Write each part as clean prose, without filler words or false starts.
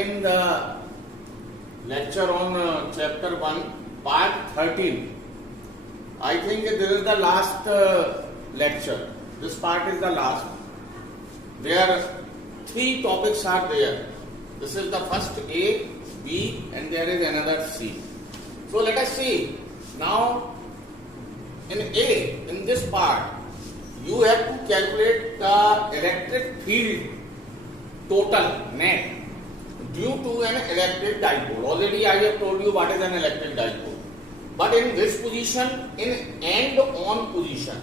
again the lecture on chapter 1, part 13. I think this is the last lecture. This part is the last. There 3 topics are there. This is the first A, B, and there is another C. So let us see. Now in A, in this part, you have to calculate the electric field total net due to an electric dipole. Already I have told you what is an electric dipole. But in this position, in end-on position.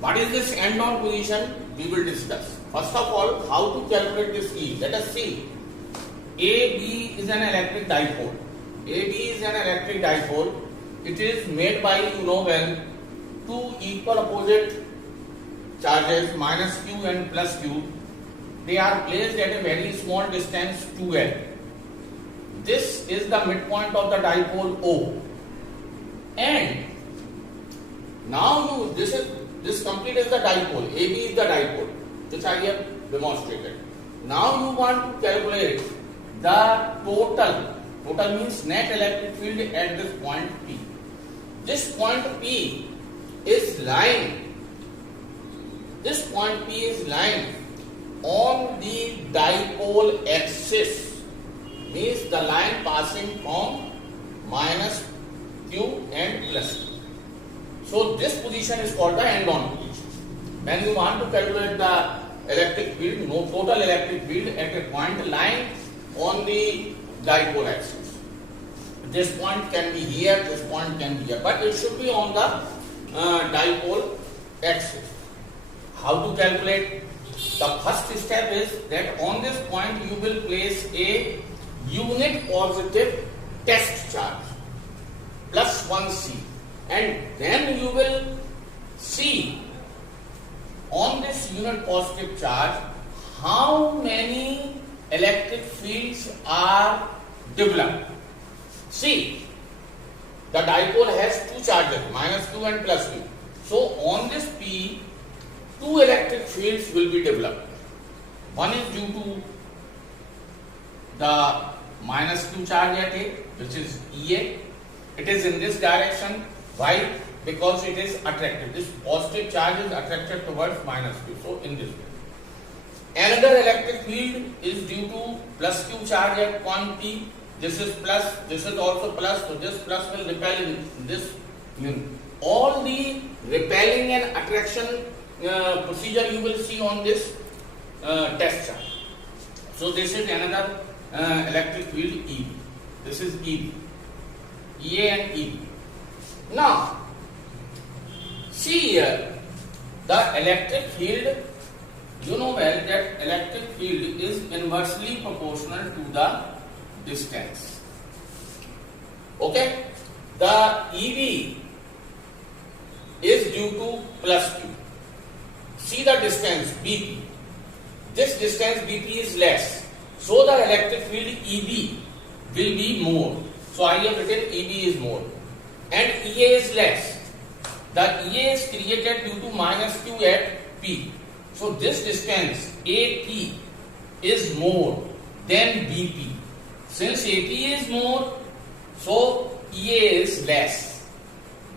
What is this end-on position? We will discuss. First of all, how to calculate this E? Let us see. AB is an electric dipole. AB is an electric dipole. It is made by, you know well, 2 equal opposite charges minus q and plus q. They are placed at a very small distance 2L. This is the midpoint of the dipole O. And now this complete is the dipole. AB is the dipole, which I have demonstrated. Now you want to calculate the total. Total means net electric field at this point P. This point P is lying. This point P is lying on the dipole axis. Means the line passing from minus Q and plus Q. So this position is called the end-on position. When you want to calculate the electric field, total electric field at a point lying on the dipole axis. This point can be here, this point can be here, but it should be on the dipole axis. How to calculate? The first step is that on this point you will place a unit positive test charge plus 1C, and then you will see on this unit positive charge how many electric fields are developed. See, the dipole has 2 charges, minus Q and plus Q. So on this P, 2 electric fields will be developed. One is due to the minus Q charge at A, which is EA. It is in this direction. Why? Because it is attracted. This positive charge is attracted towards minus Q. So in this way. Another electric field is due to plus Q charge at point P. This is plus, this is also plus, so this plus will repel in this unit. All the repelling and attraction procedure you will see on this test chart. So this is another electric field EB. This is EB. EA and EB. Now, see here, the electric field, you know well that electric field is inversely proportional to the distance. Okay? The EB is due to plus Q. See the distance BP. This distance BP is less. So the electric field EB will be more. So I have written EB is more. And EA is less. The EA is created due to minus Q at P. So this distance AP is more than BP. Since AP is more, so EA is less.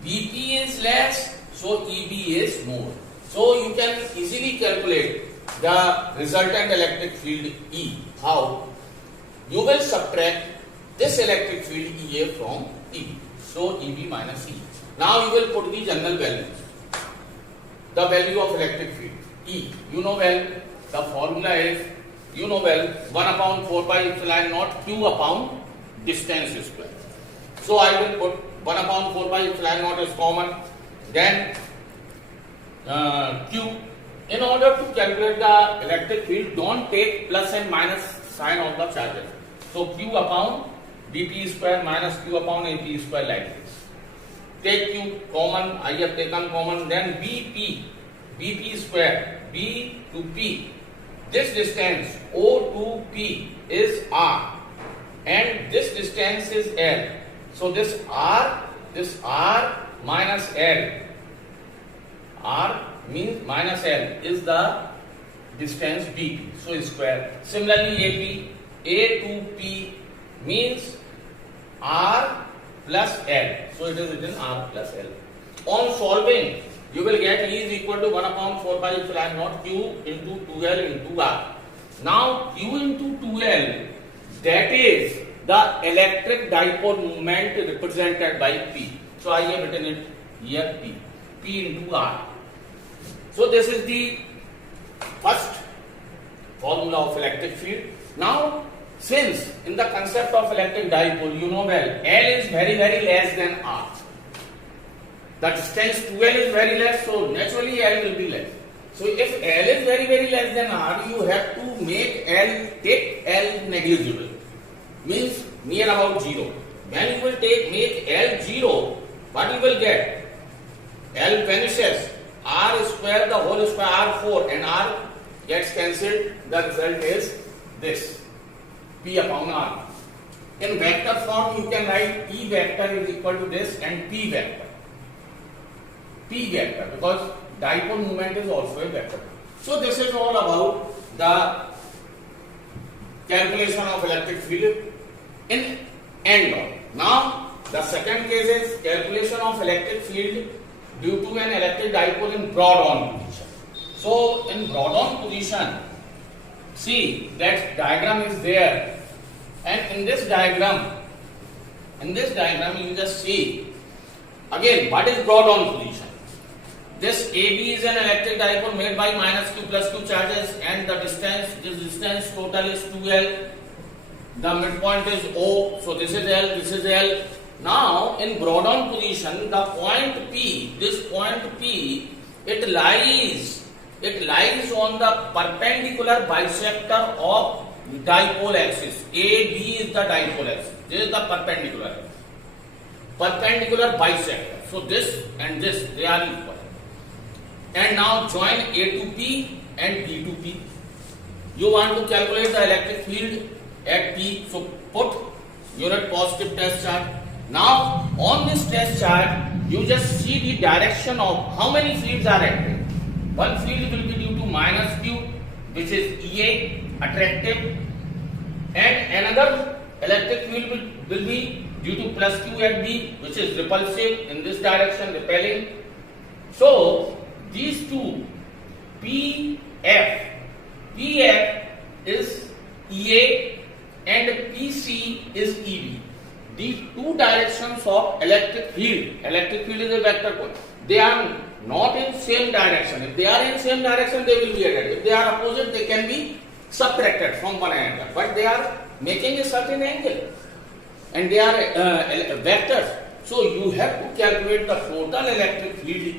BP is less, so EB is more. So you can easily calculate the resultant electric field E. How? You will subtract this electric field EA from EB. So EB minus E. Now you will put the general values. The value of electric field E. You know well, the formula is, you know well, 1 upon 4 pi epsilon naught Q upon distance square. So I will put 1 upon 4 pi epsilon naught is common. Then Q. In order to calculate the electric field, don't take plus and minus sign of the charges. So Q upon BP square minus Q upon AP square like this. Take Q common, I have taken common, then BP square, B to P. This distance O to P is R and this distance is L. So this R minus L, R means minus L is the distance BP. So square. Similarly, AP, A to P means R plus L. So it is written R plus L. On solving, you will get E is equal to 1 upon 4 pi epsilon naught Q into 2L into R. Now Q into 2L, that is the electric dipole moment represented by P. So I have written it here P. P into R. So this is the first formula of electric field. Now, since in the concept of electric dipole, you know well, L is very less than R. The distance 2L is very less, so naturally L will be less. So if L is very less than R, you have to make take L negligible. Means near about 0. When you will make L 0, what you will get? L vanishes. R square, the whole square, R4, and R gets cancelled. The result is this, P upon R. In vector form, you can write E vector is equal to this and P vector. P vector, because dipole moment is also a vector. So this is all about the calculation of electric field in end on. Now, the second case is calculation of electric field due to an electric dipole in broad-on position. So, in broad-on position, see that diagram is there, and in this diagram you just see again what is broad-on position. This AB is an electric dipole made by -q plus 2 charges, and this distance total is 2L. The midpoint is O, so this is L, this is L. Now, in broad-on position, the point P, this point P, it lies on the perpendicular bisector of dipole axis. AB is the dipole axis. This is the perpendicular bisector. So this and this, they are equal. And now join A to P and B to P. You want to calculate the electric field at P, so put unit positive test charge. Now on this test charge, you just see the direction of how many fields are active. One field will be due to -q, which is EA, attractive, and another electric field will be due to +q at B, which is repulsive, in this direction, repelling. So these two, PF is EA and PC is EB. These two directions of electric field is a vector code. They are not in same direction. If they are in same direction, they will be added. If they are opposite, they can be subtracted from one another. But they are making a certain angle, and they are vectors. So you have to calculate the total electric field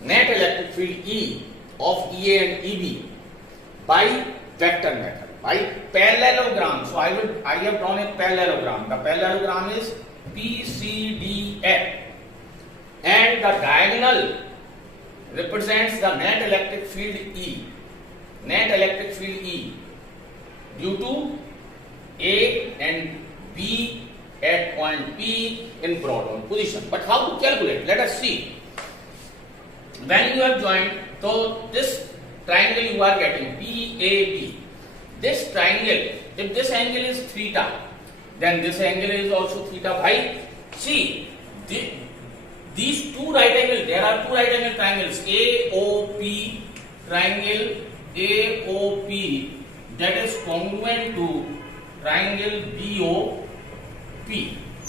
net electric field E of EA and EB by vector method, by parallelogram. So I have drawn a parallelogram. The parallelogram is PCDF, and the diagonal represents the net electric field E. Net electric field E due to A and B at point P in broad-on position. But how to calculate? Let us see. When you have joined, so this triangle you are getting PAB. This triangle, if this angle is theta, then this angle is also theta. Why? See, these two right angles, there are two right angle triangles, AOP, triangle AOP, that is congruent to triangle BOP.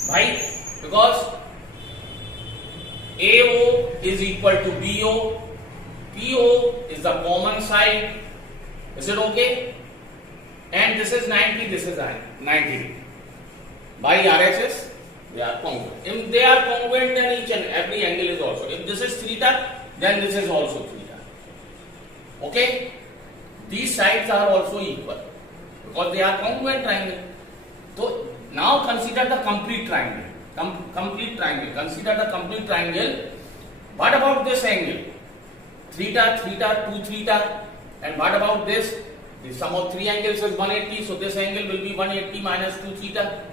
Why? Because AO is equal to BO, PO is the common side. Is it okay? And this is 90, this is 90. By RHS, they are congruent. If they are congruent, then each and every angle is also. If this is theta, then this is also theta. Okay? These sides are also equal because they are congruent triangle. So now consider the complete triangle. Consider the complete triangle. What about this angle? Theta, 2 theta. And what about this? The sum of three angles is 180. So this angle will be 180 minus 2 theta.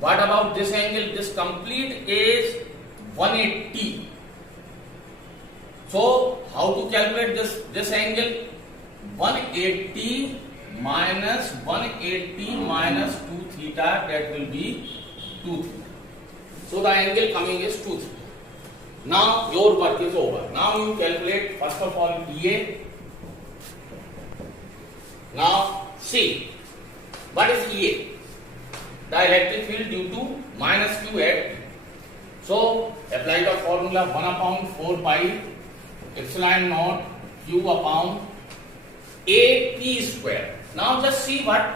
What about this angle? This complete is 180. So how to calculate this angle? 180 minus 180 minus 2 theta, that will be 2 theta. So the angle coming is 2 theta. Now your work is over. Now you calculate first of all EA. Now see, what is EA? The electric field due to minus Q at. So apply the formula 1 upon 4 pi epsilon naught Q upon AP square. Now just see how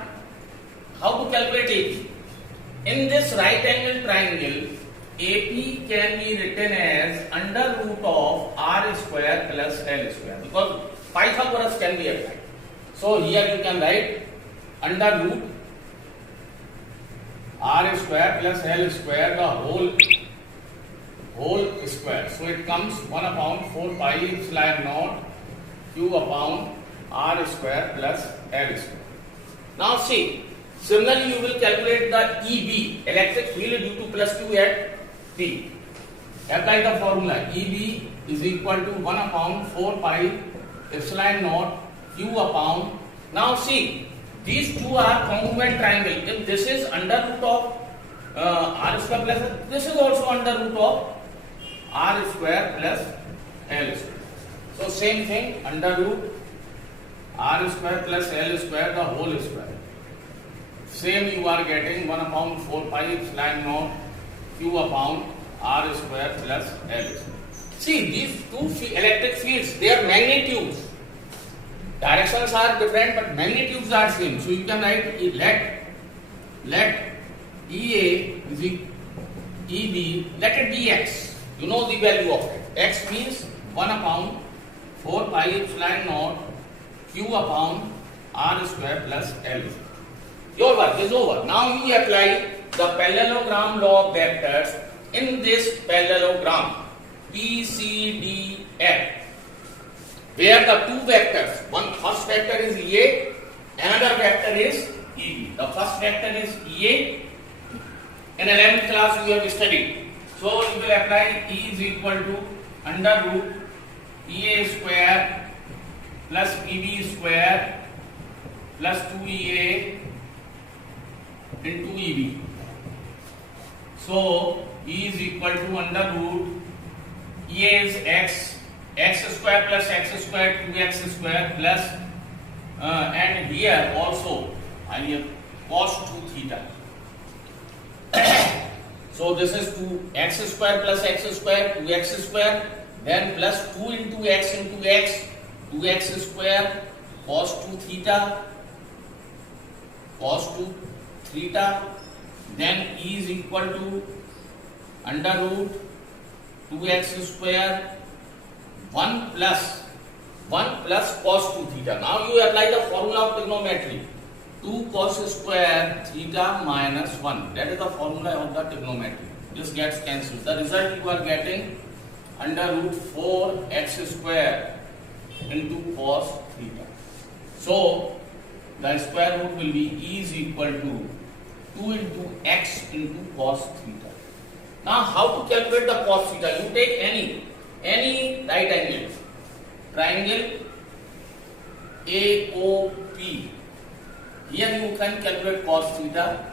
to calculate AP. In this right angle triangle, AP can be written as under root of R square plus L square, because Pythagoras can be applied. So here you can write under root R square plus L square, the whole square. So it comes 1 upon 4 pi epsilon naught Q upon R square plus L square. Now see, similarly you will calculate the EB, electric field due to plus Q at P. Apply the formula. EB is equal to 1 upon 4 pi epsilon naught Q upon. Now see, these two are congruent triangle. If this is under root of R square plus, this is also under root of R square plus L square. So same thing, under root R square plus L square, the whole square. Same you are getting 1 upon 4 pi epsilon naught Q upon R square plus L square. See, these two electric fields, they are magnitudes. Directions are different, but magnitudes are same. So you can write let EA is EB, let it be X. You know the value of it. X means 1 upon 4 pi epsilon naught Q upon R square plus L square. Your work is over. Now you apply the parallelogram law of vectors in this parallelogram B, C, D, F, where the two vectors, first vector is EA, another vector is EB. The first vector is EA. In 11th class you have studied. So you will apply E is equal to under root EA square plus EB square plus 2EA into EB. So E is equal to under root EA is x square plus x square 2x square plus and here also I have cos 2 theta. So this is 2x square plus x square 2x square, then plus 2 into x 2x square cos 2 theta cos 2 theta, then E is equal to under root 2x square 1 plus cos 2 theta. Now you apply the formula of trigonometry. 2 cos square theta minus 1. That is the formula of the trigonometry. This gets cancelled. The result you are getting under root 4x square into cos theta. So the square root will be E is equal to 2 into x into cos theta. Now how to calculate the cos theta? You take any right angle, triangle AOP. Here you can calculate cos theta.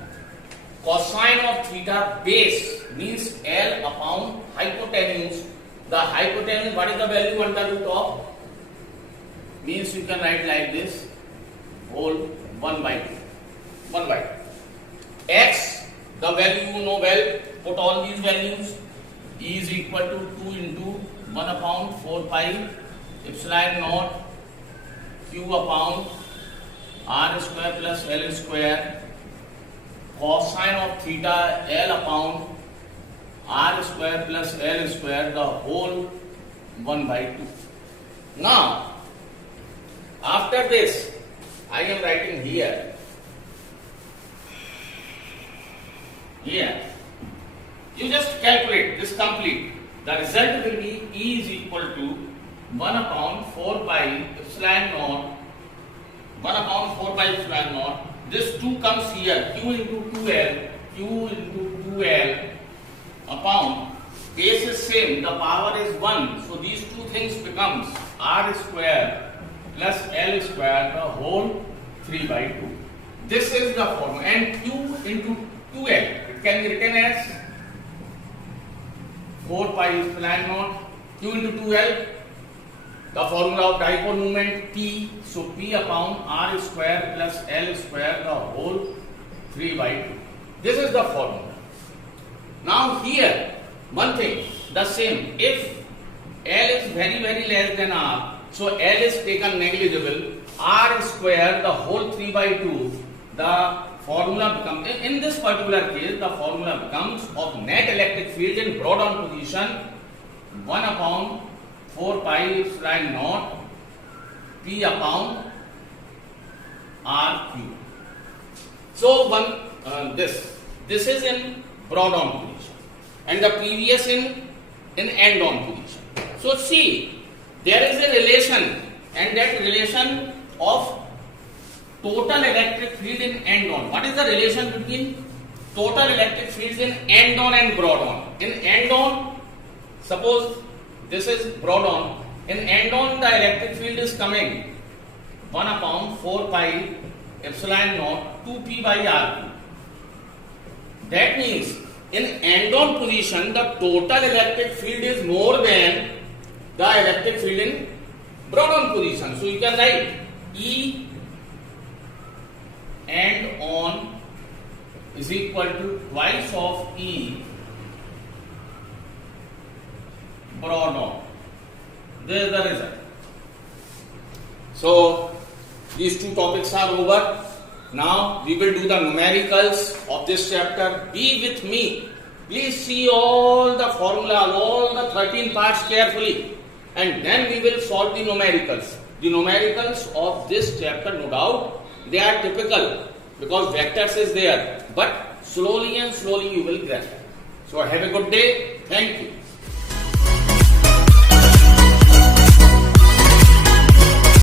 Cosine of theta base means L upon hypotenuse. The hypotenuse, what is the value under root of? Means you can write like this, whole 1 by 2. 1 by 2. X, the value you know well, put all these values. E is equal to 2 into 1 upon 4 pi epsilon naught Q upon R square plus L square, cosine of theta L upon R square plus L square, the whole 1 by 2. Now, after this, I am writing here. Here, you just calculate this complete. The result will be E is equal to 1 upon 4 pi epsilon naught 1 upon 4 pi epsilon naught. This 2 comes here, Q into 2L upon case is same, the power is 1, so these two things becomes r square plus l square the whole 3 by 2. This is the formula, and q into 2l, it can be written as 4 pi epsilon naught q into 2l, the formula of dipole moment P, so P upon r square plus l square the whole 3 by 2. This is the formula. Now here, one thing, the same, if L is very less than R, so L is taken negligible, R square the whole 3 by 2, the formula becomes, in this particular case, the formula becomes of net electric field in Brodmann position 1 upon 4 pi epsilon naught P upon R cube. So this is in Brodmann position, and the previous in end-on position. So see, there is a relation, and that relation of total electric field in end-on. What is the relation between total electric fields in end-on and Brodmann? In end-on, suppose this is Brodmann. In end-on, the electric field is coming 1 upon 4 pi epsilon naught 2p by r. That means in end-on position, the total electric field is more than the electric field in Brodmann position. So you can write E end-on is equal to twice of E Brodmann. This is the result. So these two topics are over. Now we will do the numericals of this chapter. Be with me. Please see all the formula, all the 13 parts carefully, and then we will solve the numericals. The numericals of this chapter, no doubt, they are typical because vectors is there, but slowly and slowly you will grasp. So have a good day. Thank you.